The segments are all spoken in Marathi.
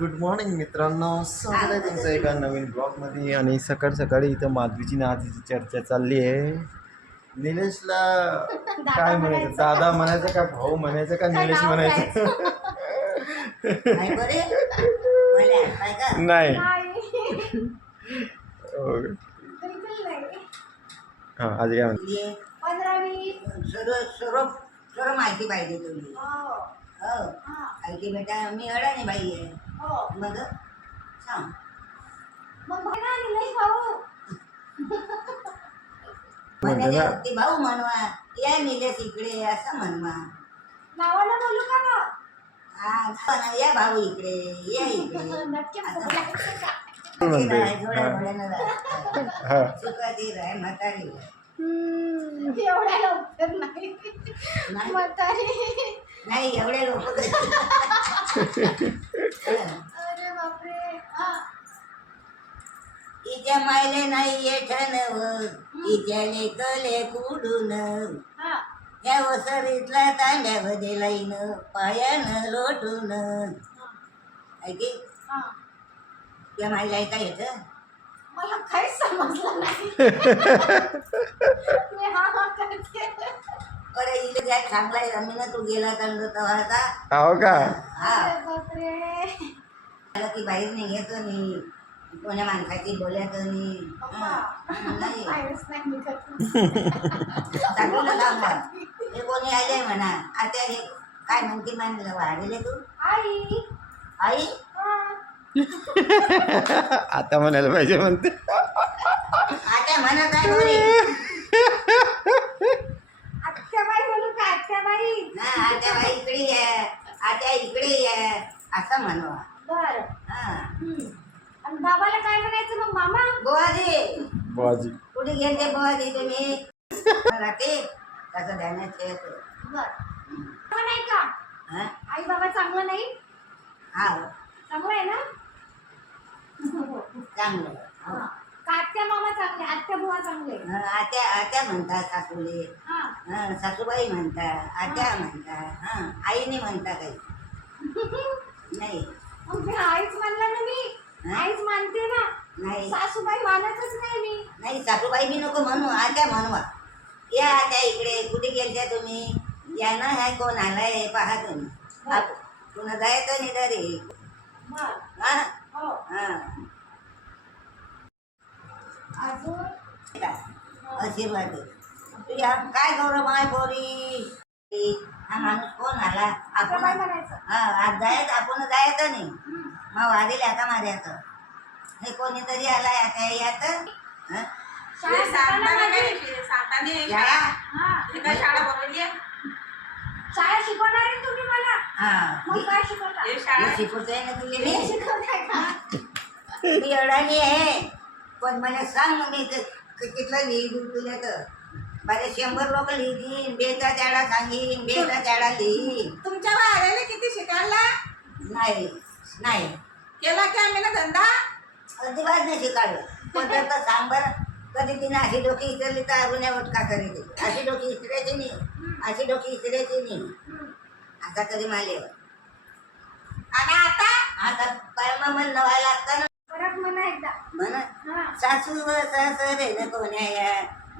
गुड मॉर्निंग मित्रांनो, स्वागत आहे तुमचं एका नवीन ब्लॉगमध्ये. आणि सकाळ सकाळी इथं माधवीची नातीची चर्चा चालली आहे. निलेशला काय म्हणायचं, दादा म्हणायचं का भाऊ म्हणायचं का निलेश म्हणायचं? नाही हां आज काय म्हणते सर्व माहिती पाहिजे तुम्ही. हो ऐकी बेटा, मी अडाणी बाई आहे. मग सांग. म्हणते ते भाऊ म्हणवा, या निलेश इकडे असं म्हणवा. नावाला बोलू का मग? हा, या भाऊ इकडे, या इकडे. म्हणते हां सुखाती राय म्हातारी. एवढ्या लवकर नाही म्हातारी. नाही एवढे लोक. अरे बापरे. हिच्या मायले नाही येठणव, हिच्या लेकले कुडून. या ओसरीतला तांब्यामध्ये लाईन, पायानं लोटून. ऐकी त्या मायला ऐका येतं. मला काहीच समजलं नाही. मी हा करते. अरे इले काय चांगलाय रमीनं, तू गेला तर तवाचा. हो का? हा अरे बापरे. मला ती बाहेर निघायचो मी, कोण्या माणसाची बोलायचं मी. नाही काहीच नाही निघत. चांगलं थांबा. हे कोणी आले म्हणा, आता हे काय म्हणते म्हणलं वाढले तू. आई आई आता म्हणायला पाहिजे म्हणते. आता म्हणत आहे कोणी. आत्याबाई बोलू का? आत्याबाई. हा आता बाई इकडे ये, आता इकडे ये असं म्हणवा. बर. हा आणि बाबाला काय म्हणायचं मग? मामा. बुवाजी बाजी कुठे गेले बुवाजी तुम्ही? राहते कसं ध्यानात ठेवतो. बर. चांगलं नाही का? हा आई बाबा चांगलं नाही? हा चांगलं आहे ना? चांगलं. हो. का आत्या मामा चांगले, आत्या बुवा चांगले? आत्या आत्या म्हणतात सासूले. हा. सासूबाई म्हणतात, आत्या म्हणतात. हा आईने म्हणता काही नाही. मग मी आईच मानलं ना मी. हा? आईच मानते ना. नाही सासूबाई मानतच नाही मी. नाही सासूबाई बी नको म्हणू, आत्या म्हणवा. या आत्या इकडे, कुठे गेलत्या तुम्ही? या ना, ह्या कोण आलाय पहा तुम्ही. पुन्हा जायचं नाही तरी. बर. हा हो. हा अजून आशीर्वाद दे. तुझ्या काय गौरव आहे पोरी? हा माणूस कोण आला? आपण आत्याबाई म्हणायचं. हा आज जायचं, आपण जायचं नाही. मग वाढील आता माझ्याचं हे कोणीतरी आलाय आता यात. शाळा शिकायला माझी. शाळा हा. शाळा शिकवणार आहे तुम्ही मला? हा मग काय शिकवता? हे शिकवतोय ना तुला मी. हे शिकवताय का? मी अडाणी आहे, पण मला सांग मी कितलं लिहिली तुला तर. बरे 100 लोक लिहितील, बेचा त्याडा सांगीन, बेचा त्याडा लिहीन. तुमच्या बाहेर किती शिकायला नाही नाही केला की आम्ही ना धंदा. अजिबात नाही शिकाळलं. पण तर सांग बरं, कधी तिने अशी डोकी इचरली तर गुन्ह्या उठका करीत. अशी डोकी इचरायची नाही, अशी डोकी इचरायची नाही. आता कधी मालेवर आणि आता आता काय मन नवा लागतं ना. परत म्हणा एकदा. म्हणा हा. सासू व सासरे न कोण्या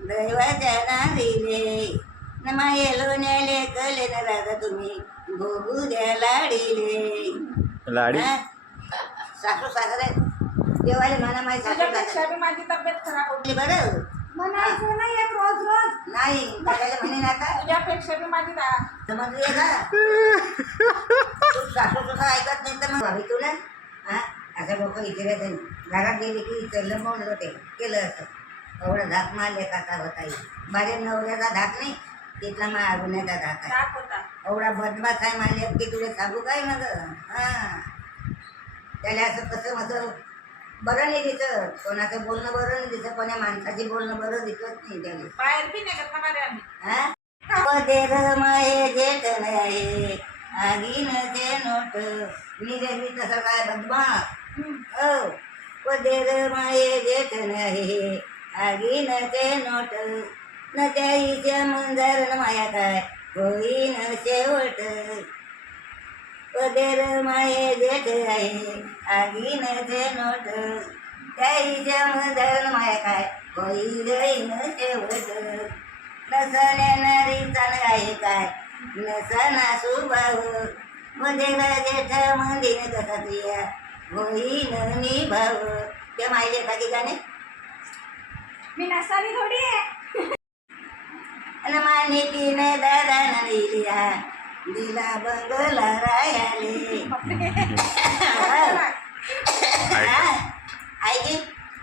दैवाच्या नारीले न माये लोण्याले कले न राधा तुम्ही भोगू द्या लाडीले. लाडी हा? सासू सासरे देवाले म्हणा माझी सासू तुझ्यापेक्षा सासरे बी माझी तब्येत खराब होती. बरं म्हणायचं नाही एक रोज रोज. नाही बघायला म्हणेन आता. तुझ्यापेक्षा बी माझी समजली का? तू सासू सुद्धा ऐकत नाही तर मग भाभी तुला हा असं लोक विचारायचं नाही. घरात गेली की विचारलं म्हणलं ते केलं असं. एवढं धाक मारले काका होता. माझ्या नवऱ्याचा धाक नाही, तिथला माझ्या गुन्ह्याचा धाक आहे. ताप होता. एवढा बदमाश आहे माझ्या की तुला सांगू काय ना गं. हा त्याला असं कसं माझं बरं नाही दिसत. कोणाचं बोलणं बरं नाही दिसत, कोण्या माणसाची बोलणं बरं दिसत नाही त्याला. बाहेर बी निघत ना बारे आम्ही. हा पदेर माये जेठ नाही आगीन ते नोट. मी जरी तसं काय बदमाश. हो पदेर माये जेठ नाही आगीन ते नोट. न त्याईच्या मंदार न माया काय होईन शेवट. पदेर माये जेठ आहे आगीन ते नोट त्याईच्या मधल माया काय होई जाईन शेवट नसण्या नारीचा आहे काय नसना सुभाव पदेर जेठ मंदिर कसा तुया होईन निभाव त्या मायले टाकी गाणे मी नसावी थोडी आहे. आणि मानितीन दादा दिल्या दिला बंगला रायाले ऐकी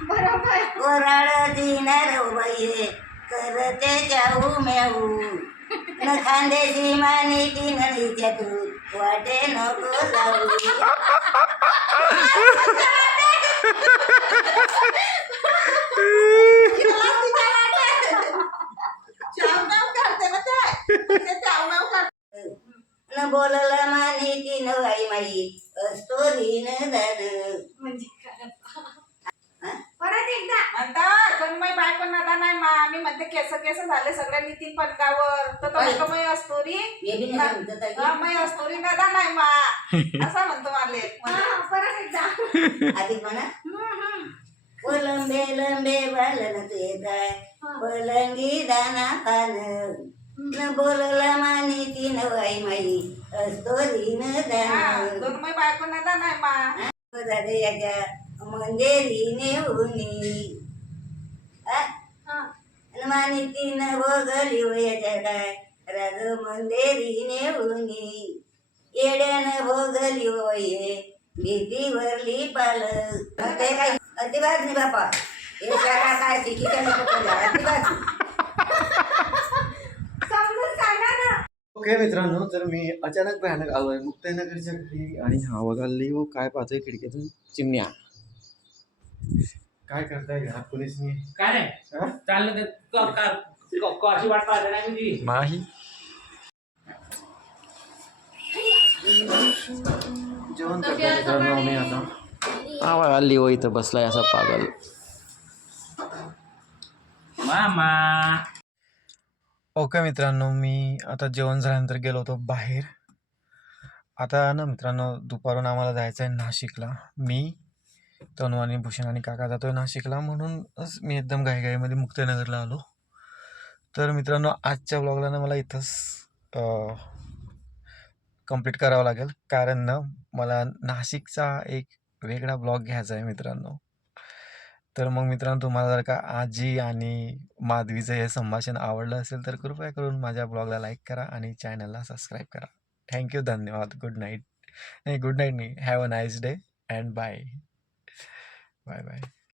बरोबर. कोराळ दिनार उभये करते जाऊ मेऊ न खांदेची मानिती नदीच्या तू वाटे नको जाऊ चावनाव करते ना ते चावनाव करते. न बोलला मानिती न आई माई असतोरी न दाद म्हणजे काय? परत एकदा म्हणता जन्मय बायको नदा नाही मा मी म्हणते केस केस झाले सगळ्या नितीन पटकावर तर तो मय असतोरी हे बी नाही समजत आहे की? मय असतोरी नदा नाही मा असं म्हणतो माले हा, परत एकदा. आधी म्हणा हम्म. ओ लंबे लंबे बालन ते काय पलंगी दाना पान न बोलला मानी तीन वाई माई असतोरी न दान जन्मय बायको नदा नाही मा दादा याच्या मंदेरी नेऊनी हा. मानी तीन बघली याच्या काय राज मंदेरी नेऊनी येड्यानं भोगली वये भीतीवरली पालक ते काही अजिबात नाही बापा हे सगळा काय शिकिका नको अजिबात समजून सांगा ना. ओके मित्रांनो, तर मी अचानक भयानक आलोय मुक्ताईनगरच्या घरी आणि हवा घालली व काय पाहतोय खिडकीतून चिमण्या. काय करताय घरात कोणीच नाही. काय नाही हा? चाललं ते कशी वाट पाहते नाही मी ती नाही जेवण करतोय मित्रांनो मी आता. हवा घालली व इथं बसलाय असा पागल. मामा. ओके मित्रांनो, मी आता जेवण झाल्यानंतर गेलो होतो बाहेर. आता ना मित्रांनो दुपारून आम्हाला जायचं आहे नाशिकला. मी तनू आणि भूषण आणि काका जातोय नाशिकला, म्हणूनच मी एकदम घाईघाईमध्ये मुक्ताईनगरला आलो. तर मित्रांनो आजच्या ब्लॉगला ना मला इथंच कंप्लीट करावं लागेल, कारण ना मला नाशिकचा एक वेगळा ब्लॉग घ्यायचा आहे मित्रांनो. तर मग मित्रांनो तुम्हाला जर का आजी आणि माधवीचं हे संभाषण आवडलं असेल तर कृपया करून माझ्या ब्लॉगला लाईक करा आणि चॅनलला सबस्क्राईब करा. थँक्यू, धन्यवाद. Good night. नाही, गुड नाईट नाही, have a nice day and bye bye bye.